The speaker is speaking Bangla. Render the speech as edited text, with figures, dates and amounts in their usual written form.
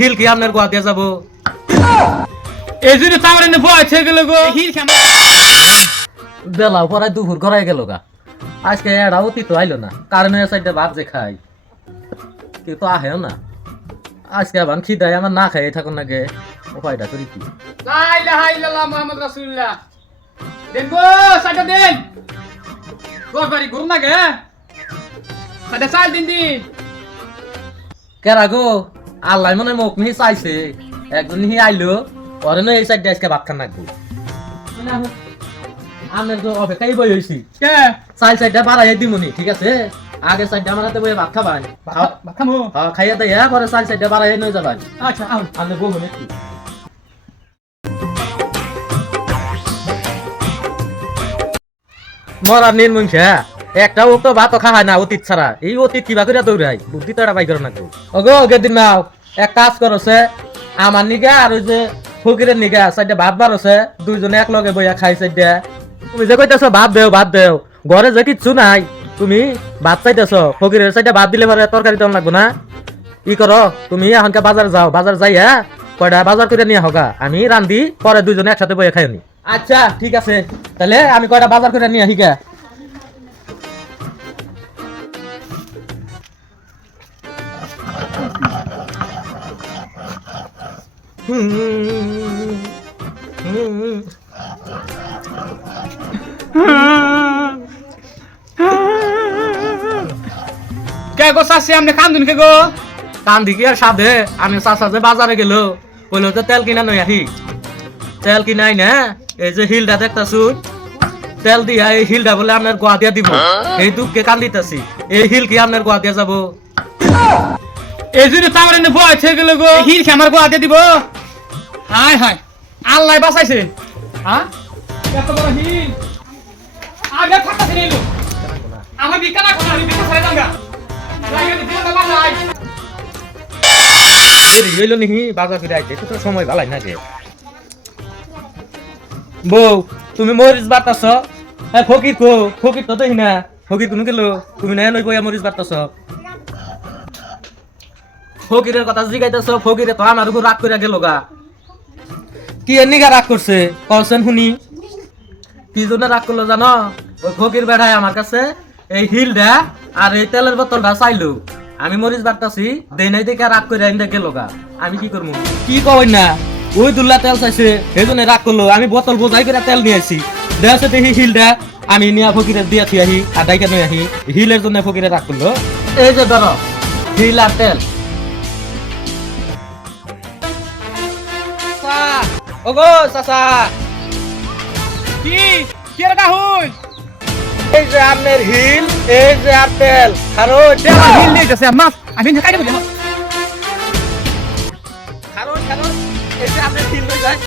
হিল কি আপনার গোয়া দিয়ে যাবো? এই জন্য তো আমার এনে ভয় থেকে গেল গো। হিল খেমা বেলাও পরে দুপুর গড়াই গেল গা। আজকে এরা অতি তো আইলো না, কারণ সাইডে ভাত যে খাই কেউ তো আহেও না। আজকে আবার খিদায় আমার না খাই থাকুন নাকি, উপায়টা করি কি? লা ইলাহা ইল্লাল্লাহ মুহাম্মদ রাসূলুল্লাহ। দেন গো সাইডে দেন। গোর বাড়ি ঘুর না গে। সাইডে চাল দিন দিন। কেরা গো, আল্লাহ মনে মুখ নিয়ে চাইছে, একজন নিয়ে আইলো ওরে না এই সাইডে আজকে ভাত খান নাকবো। আমের তো অপেক্ষাই বই হয়েছি, কে চাইল সাইডটা বাড়াই দিমুনি, ঠিক আছে? আগে সাইডটা আমার হাতে বই ভাত খাবান, খামু। খাইয়া দেয় পরে চাইল সাইডটা বাড়াই নিয়ে যাবান। আচ্ছা আও আমি বহুন একটু মরা নির্মংসা একটা ও তো ভাত খায় না অতীত ছাড়া, এই অতীত কিবা করে দৌড়াই, বুদ্ধি তো এটা পাই করে না কেউ। ওগো গেদিন নাও এক কাজ করছে, আমার নিগা আর ওই যে ফকিরের নিগা সাইডে ভাত বারছে, দুইজনে এক লগে বইয়া খাই সাইডে। তুমি যে কইতেছো ভাত দেও ঘরে যে কিচ্ছু নাই, তুমি ভাত চাইতেছ, ফকিরের সাইডে ভাত দিলে পরে তরকারি তো লাগবো না। ই করো তুমি এখনকে বাজার যাও, বাজার যাইয়া কয়টা বাজার করে নিয়ে হোগা, আমি রান্ধি পরে দুইজনে একসাথে বইয়া খাই নি। আচ্ছা ঠিক আছে, তাহলে আমি কয়টা বাজার করে নিয়ে আহিগা। কে গো সাসি আমনে কান্দুন কে গো? কান দিকে আর সাধে আমি চাচা যে বাজারে গেল বললো তো তেল কিনা নই আহি, তেল কিনাই না এই যে হিলটা দেখতাছুন, তেল দিয়া এই হিলটা বলে আপনার গোয়া দিয়া দিব, এই দুঃখকে কান দিতেছি, এই হিল কি আপনার গোয়া দিয়া যাবো? এই জন্য তো আমার এনে ভয় থেকে গেল গো। হিল খেমার গো আতে দিব। হায় হায় আল্লাহ বাঁচাইছে। হ্যাঁ এত বড় হিল আগে থাকতে নিল। আমার বিকানা কোন আমি বিকা ছেড়ে দাঙ্গা। লাগে দিতে না বাজাই। হইলো নিহি বাজার ফিরে আইতে তো সময় ভালাই না যে। বউ তুমি মরিচ বাতাছ, হ্যাঁ ফকির কো, ফকির তো দেখি না, ফকির কোনো গেল, তুমি না নই বইয়া মরিচ বাতাছ। ফকিরের কথা জিগাইতেছ, ফকিরে তো আমার উপর রাগ করে গেল গা। কি এর নিগা রাগ করছে কলছেন শুনি? কি জন্য রাগ করলো জানো? ওই ফকির বেড়ায় আমার কাছে এই হিলটা আর এই তেলের বোতলটা চাইলো, আমি মরিচ বাড়তাছি দেই নাই দেখে রাগ করে আইন্দা গেল গা। আমি কি করবো? কি কই না ওই দুল্লা তেল চাইছে সেই জন্য রাগ করলো, আমি বোতল বোঝাই করে তেল নিয়ে আসি, দেখছে দেখি হিলটা আমি নিয়া ফকিরের দিয়াছি আহি আর ডাইকা নিয়ে আহি, হিলের জন্য ফকিরে রাগ করলো। এই যে ধরো হিল আর তেল। ওগো চাচা, কি কি রে কাহুন? এই যে আপনার হিল, এই যে আর তেল, খারো হিল নেই যাচ্ছে মাছ আমি খাই দেব। খারো খারো, এই যে আপনার হিল হয়ে যায়।